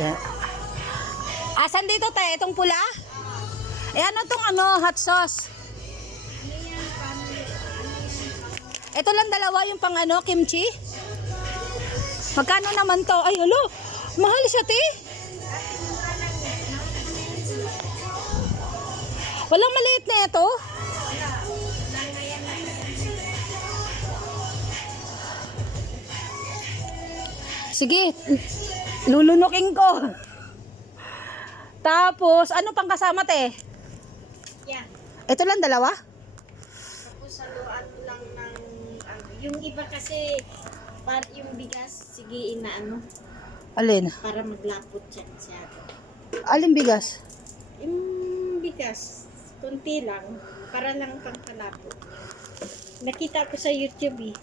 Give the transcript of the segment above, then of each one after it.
Yan. Asan dito tayo? Itong pula? Eh ano tong hot sauce? Ito lang dalawa yung pang kimchi? Magkano naman to? Ay, alo, mahal siya, te. Walang maliit na ito? Sige, lulunukin ko. Tapos, ano pang kasama, te? Yeah. Ito lang dalawa? Tapos haluan lang ng yung iba kasi yung bigas sige Alin? para maglapot siya. Alin bigas? Yung bigas konti lang para lang pang kalapot. Nakita ko sa YouTube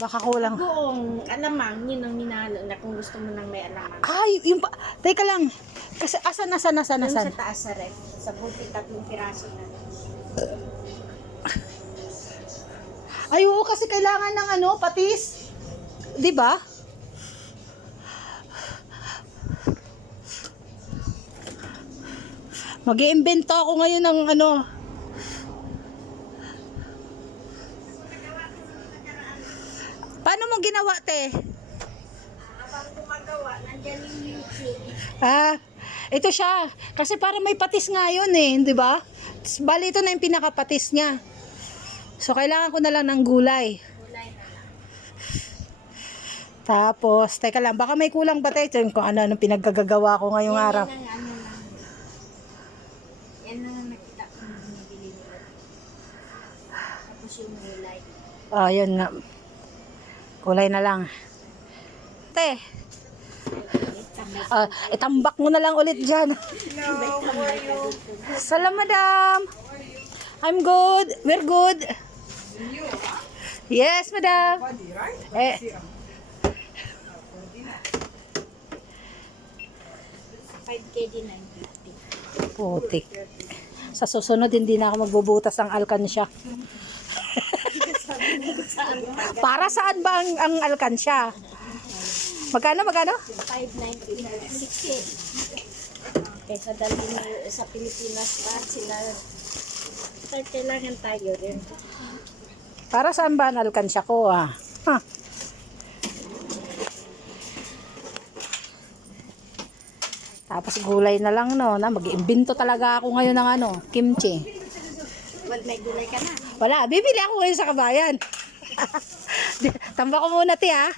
Baka kulang. buong alamang yun ang minalo na kung gusto mo nang may alamang. Ay, yung teka lang. Kasi asan? Yung sa taas sa ref, sa buti 3 piraso na. Ay, oo, kasi kailangan ng patis. 'Di ba? Mag-iimbento ako ngayon ng Paano mo ginawa, te? Habang gumagawa, nandiyan yung YouTube. Ito siya. Kasi para may patis nga yun di ba? Bali, ito na yung pinakapatis niya. So, kailangan ko na lang ng gulay. Kulay na lang. Tapos, teka lang, baka may kulang ba tayo kung ano pinaggagawa ko ngayong araw. Yan ang yan ang nakita ko na binibili nila. Tapos yung gulay. Yun nga. Kulay na lang. Te, itambak mo na lang ulit dyan. Hello, how are you? Salam, madam. I'm good. We're good. Yes, madam. 5 KD 950. Putik. Sa susunod, hindi na ako magbubutas ng alkansya. Para saan ba ang alkansya? Magkano? 5,950. 60. Kaysa dalhin sa Pilipinas pa sila. Kailangan tayo rin. Para saan ba ang alkansya ko, Tapos gulay na lang, mag-iimbento talaga ako ngayon ng kimchi. Well, may gulay ka na. Wala, bibili ako ngayon sa kabayan. Tamba ko muna, ti, ha?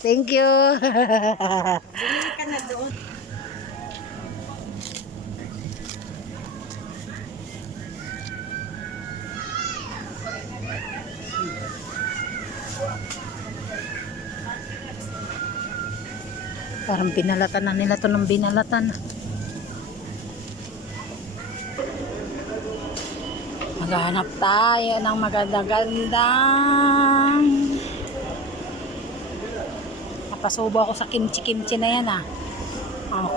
Thank you. Bumili ka na doon. Parang binalatan na nila to ng binalatan. Maghanap tayo ng maganda-gandang. Napasubo ako sa kimchi-kimchi na yan,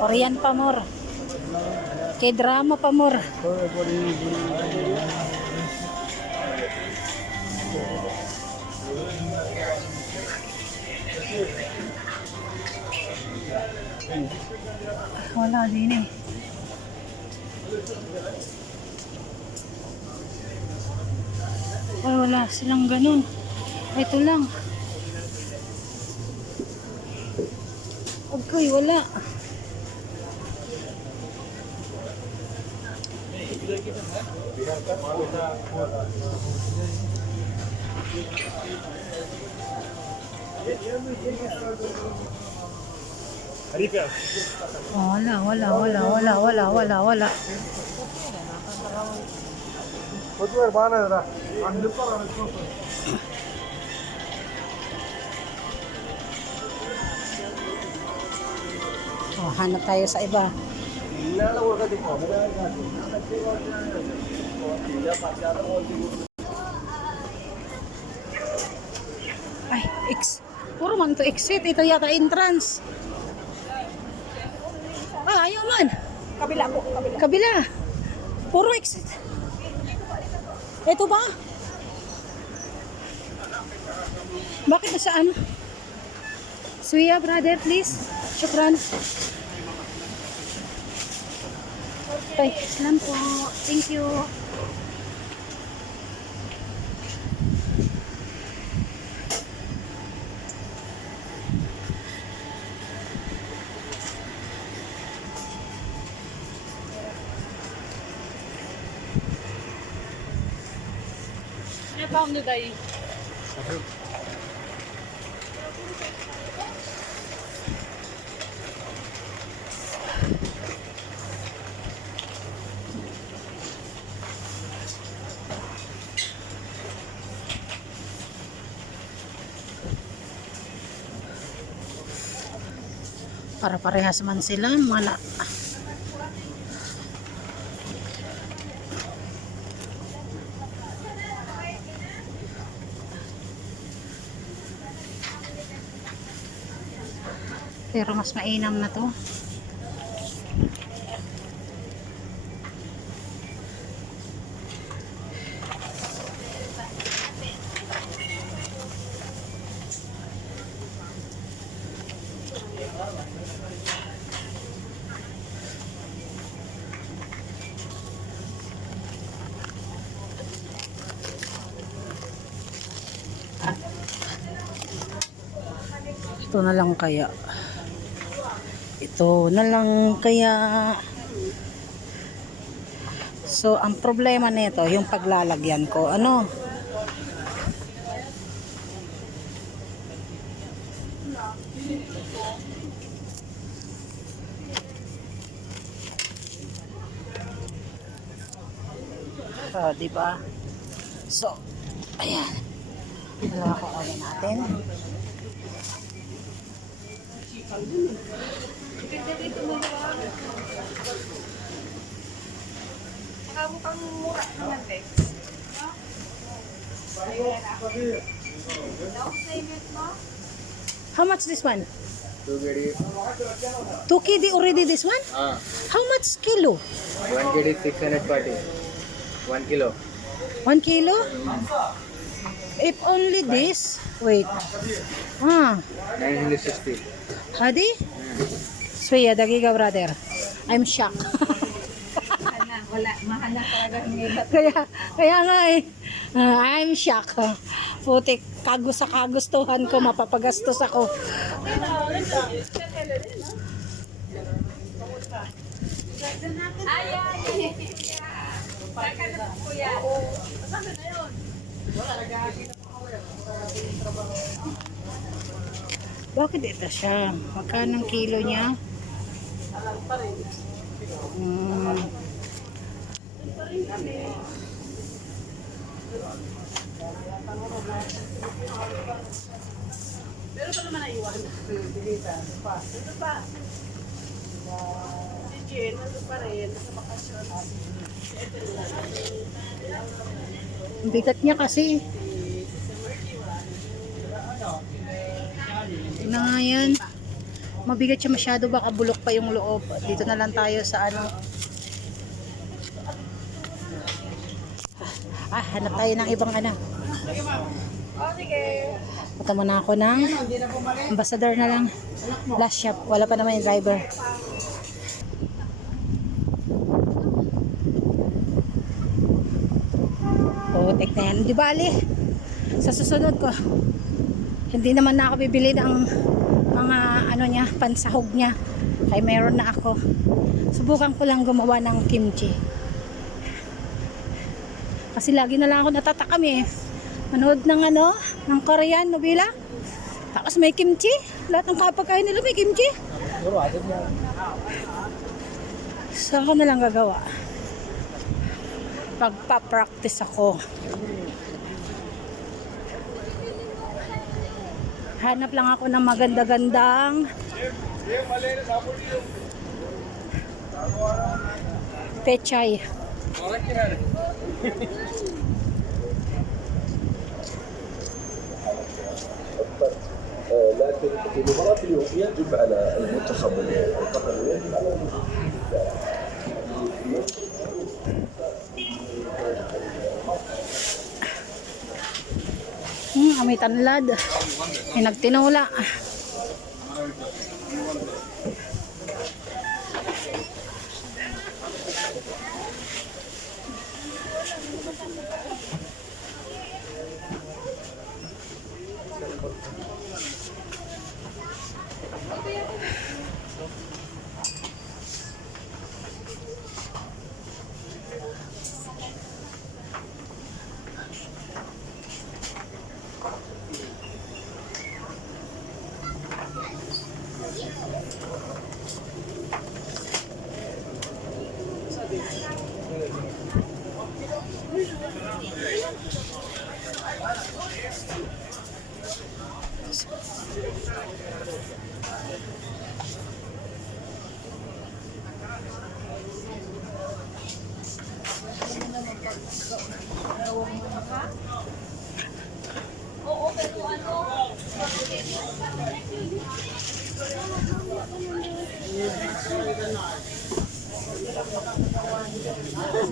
Korean pa more. K-drama pa more. Wala din Ay, wala silang ganun. Ito lang. Okay, wala. Wala. Hanap tayo sa iba. Ay, puro man to exit. Ito yata entrance. Ayaw man. Kabila po, Kabila. Puro exit. Ito ba? Bakit na saan? Suya, brother, please. Shukran. Okay, salam po. Thank you. Ne pound dayı? Para parehas man sila, mala. Pero mas mainam na to. Ito na lang kaya. Ito na lang kaya. So, ang problema nito, yung paglalagyan ko, ano? So, diba? So, ayan. Dalawa ko ulit natin. Mukhang mura naman, Tex. How much this one? 2 kg. 2 kg already this one? How much kilo? 1 kg 640. 1 kilo. 1 kilo? If only this, wait. 960. Hadi? Suya, dagiga brother. I'm shocked. Wala, mahal na talaga ang ibat. kaya nga eh. I'm shocked. Putik, sa kagustuhan ko, mapapagastos ako. Bakit ito siya? Magkano ang kilo niya? Pero pa naman naiwan. Ito pa. Si Jen, ito pa rin. Nasa bakasyon. Ang bigat niya kasi. Tingnan nga yan. Mabigat siya masyado, baka bulok pa yung loob. Dito na lang tayo sa ano. Hanap tayo ng ibang ano. Oh, sige. Punta muna ako ng ambassador na lang. Last shop. Wala pa naman yung driver. Putik na yan. Di bali, sa susunod ko, hindi naman na ako bibili ng mga ano niya, pansahog niya. Kaya meron na ako. Subukan ko lang gumawa ng kimchi. Kasi lagi na lang ako natatakam eh. Manood ng ano, ng Korean nobela. Tapos may kimchi. Lahat ng kapagkain nila may kimchi. So ako na lang gagawa. Pagpa-practice ako. Hanap lang ako ng maganda-gandang pechay. لكن في مباراة اليوم يجب على المنتخب القطري يجب على Amoy tanlad. May nagtinula.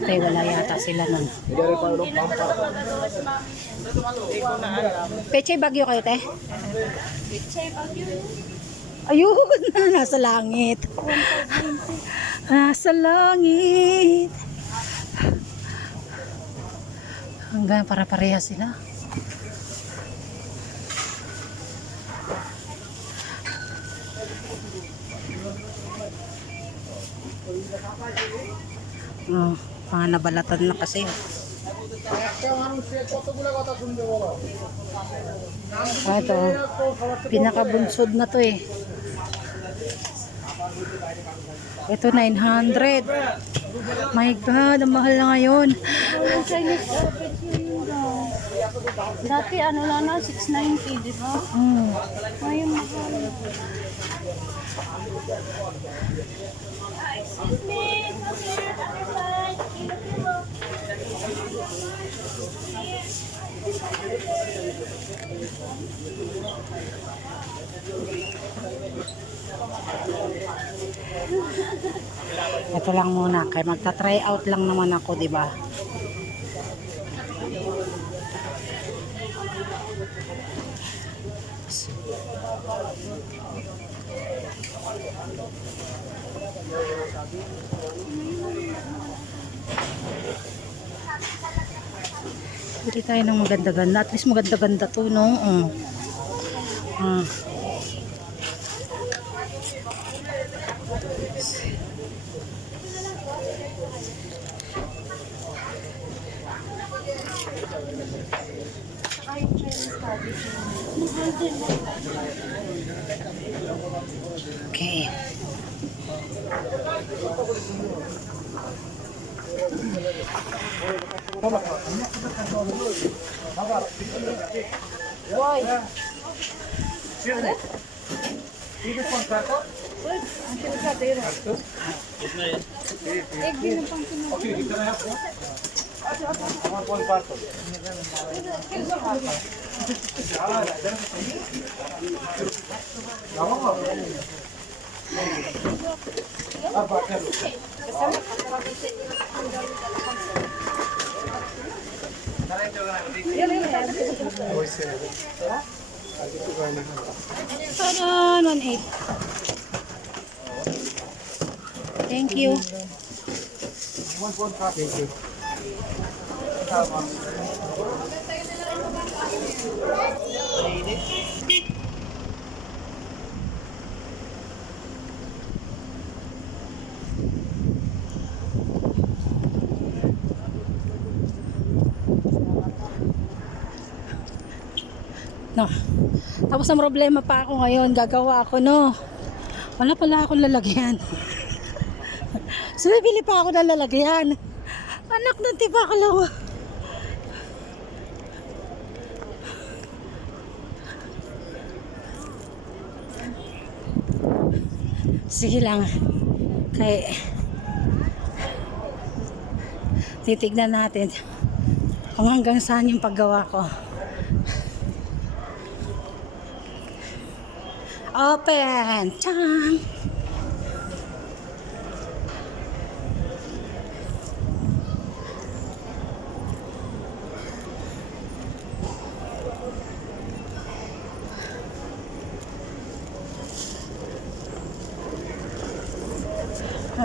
Tay, wala yata sila nun. Pechay Bagyo kayo, te? Ayun, nasa langit. Nasa langit. Hanggang para-pareha sila. Oh, mga nabalatan na kasi. Ito, pinakabunsod na to eh. Ito 900. My God, ang mahal na ngayon. Chinese carpet yun daw. Dati ano lang na, 690, di ba? Ngayon mahal. Excuse me, come here, butterfly. Ito lang muna, kaya magta-try out lang naman ako, di ba? Bili tayo ng maganda-ganda. At least maganda-ganda to, no? Okay. Sana 1.8. Thank you. No. Tapos ang problema pa ako ngayon, gagawa ako, no. Wala pala akong lalagyan. So, bibili pa ako ng lalagyan. Anak ng tibakalaw. Sige lang. Kaya titignan natin kung hanggang saan yung paggawa ko. Open! Tang!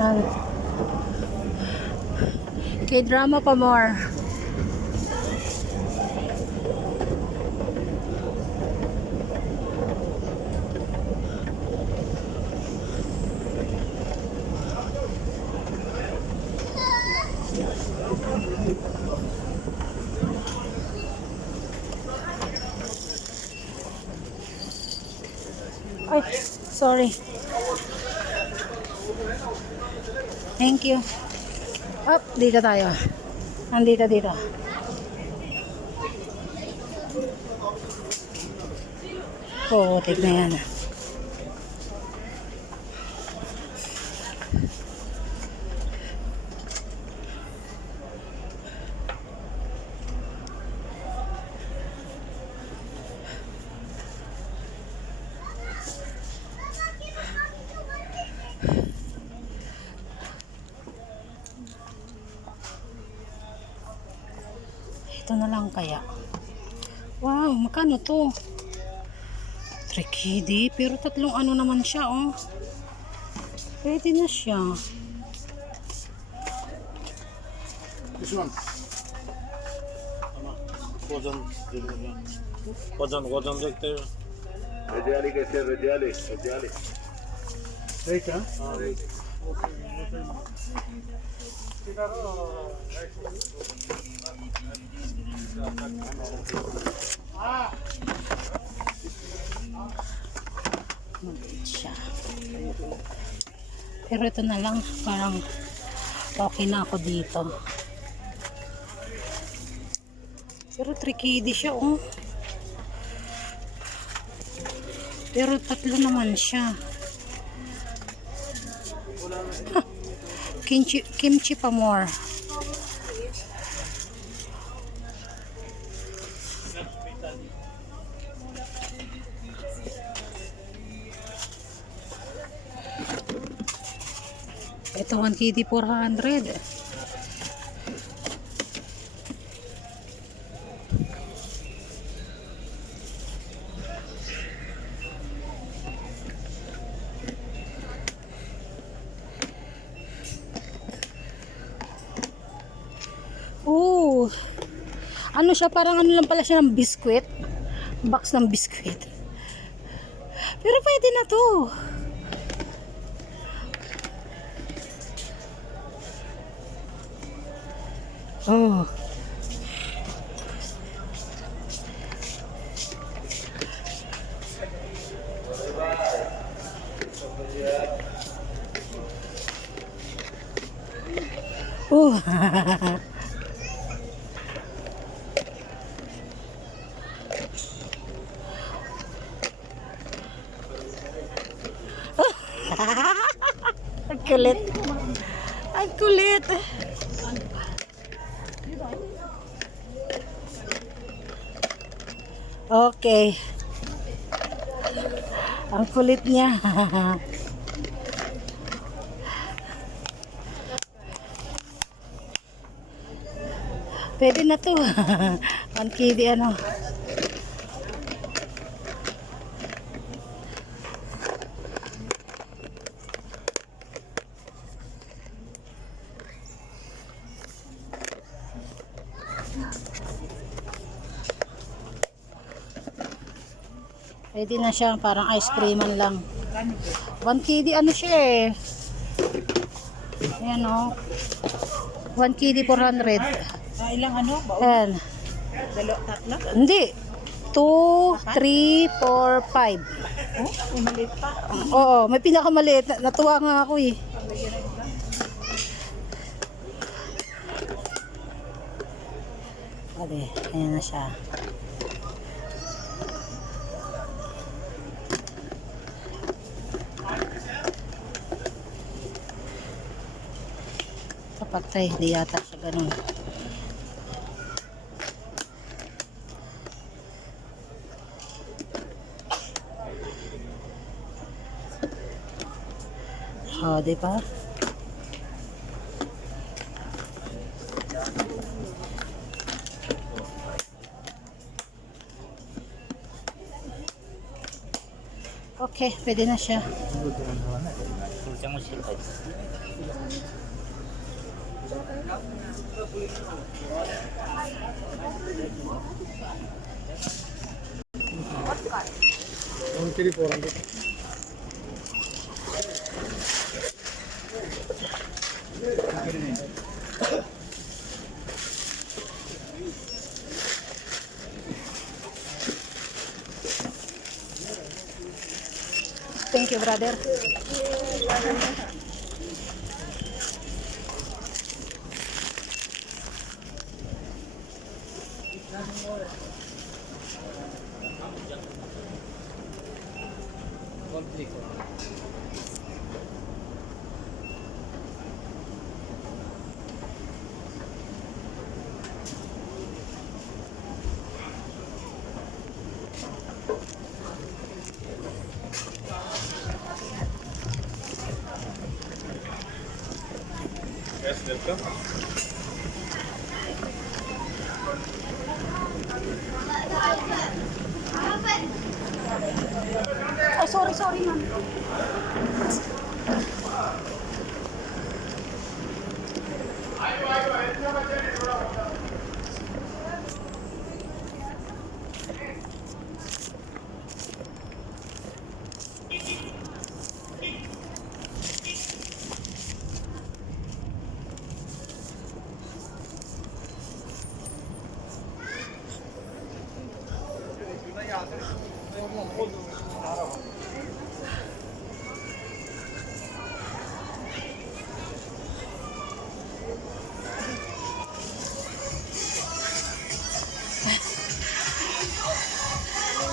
Ayan. K-drama pa more. Ay, sorry. Thank you. Up, dito tayo. Nandito dito. Oo, tignan yan. Ito na lang kaya. Wow, magkano to? 3KD, pero tatlong ano naman siya, oh. Pwede na siya. This one. वजन देखते हैं रजाली कैसे रजाली रजाली ठीक है Maliit siya. Pero ito na lang, parang okay na ako dito. Pero 3KD siya, oh. Pero tatlo naman siya. Huh. Kimchi pa more. Ito 1KD 400. Oh, ano siya, parang ano lang pala siya ng biskwit, box ng biskwit, pero pwede na to. Oh, oh. Ang kulit. Ang kulit. Okay. Ang kulit niya. Pwede na to. 1KD ano. Pwede na siya, parang ice creaman lang. 1KD ano siya eh. Ayan o. 1KD 400. Ilang ano? Ayan. Tatlo? Hindi. 2, 3, 4, 5. Oh, may maliit pa. Oo, may pinakamaliit. Natuwa nga ako eh. Ade, ayan na siya. Kapag tayo, hindi yata siya ganun. Oh, di ba? Okay, pwede na siya. One kilo 400. Thank you, brother. Yes, welcome. Oh, sorry, ma'am.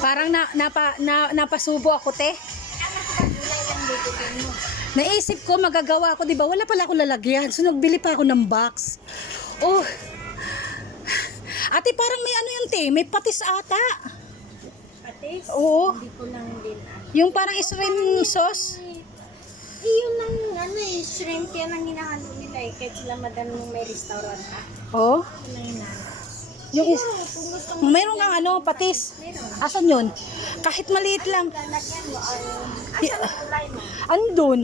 Parang napasubo ako, te. Naisip ko magagawa ako, 'di ba? Wala pala akong lalagyan. So nagbili pa ako ng box. Oh. Ate, parang may ano yun, te? May patis ata. Patis? Oo. Hindi ko lang din. Yung parang shrimp sauce. Yun ang shrimp yan ang hinahalo nila eh. Kahit sila madam nung may restaurant ha. Oh. Yun ang hinahalo. Yung Kung gusto mo mayroon kang ano, patis. Asan yun? Kahit maliit lang. lalagyan mo, asan ang kulay mo? Andun.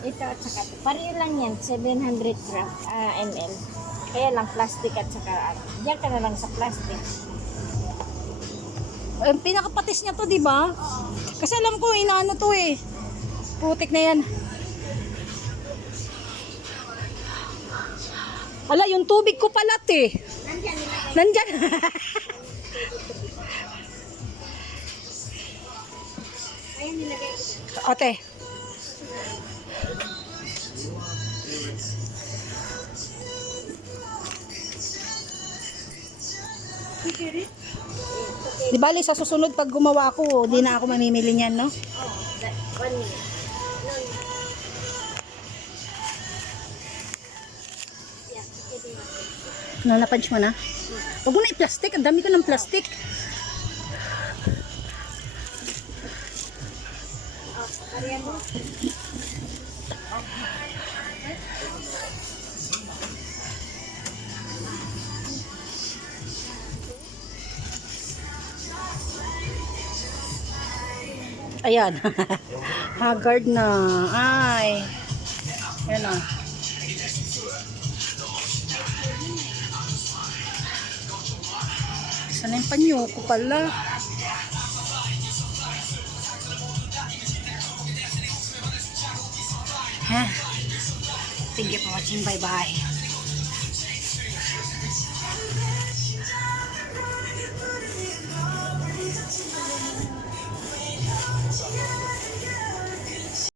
Ito at saka ito. Pareho lang yan, 700 ml. Kaya lang plastic at saka diyan ka na lang sa plastic. Ang pinakapatis niya to, di ba? Kasi alam ko, inaano to eh. Putik na yan. Ala, yung tubig ko pala, te. Nandiyan nilagay. Nandyan. Ayan nilagay ko. Ate. Di bali, sa susunod pag gumawa ako, di na ako mamimili niyan, no? Oh, 1 minute. Yeah, pwede na. Napunch mo na? Huwag mo na i-plastic. Ang dami ko ng plastic. Ariyan mo. Ayan. Haggard na. Ay. Ayan o. Sana yung panyo ko pala. Ha? Thank you for watching. Bye-bye.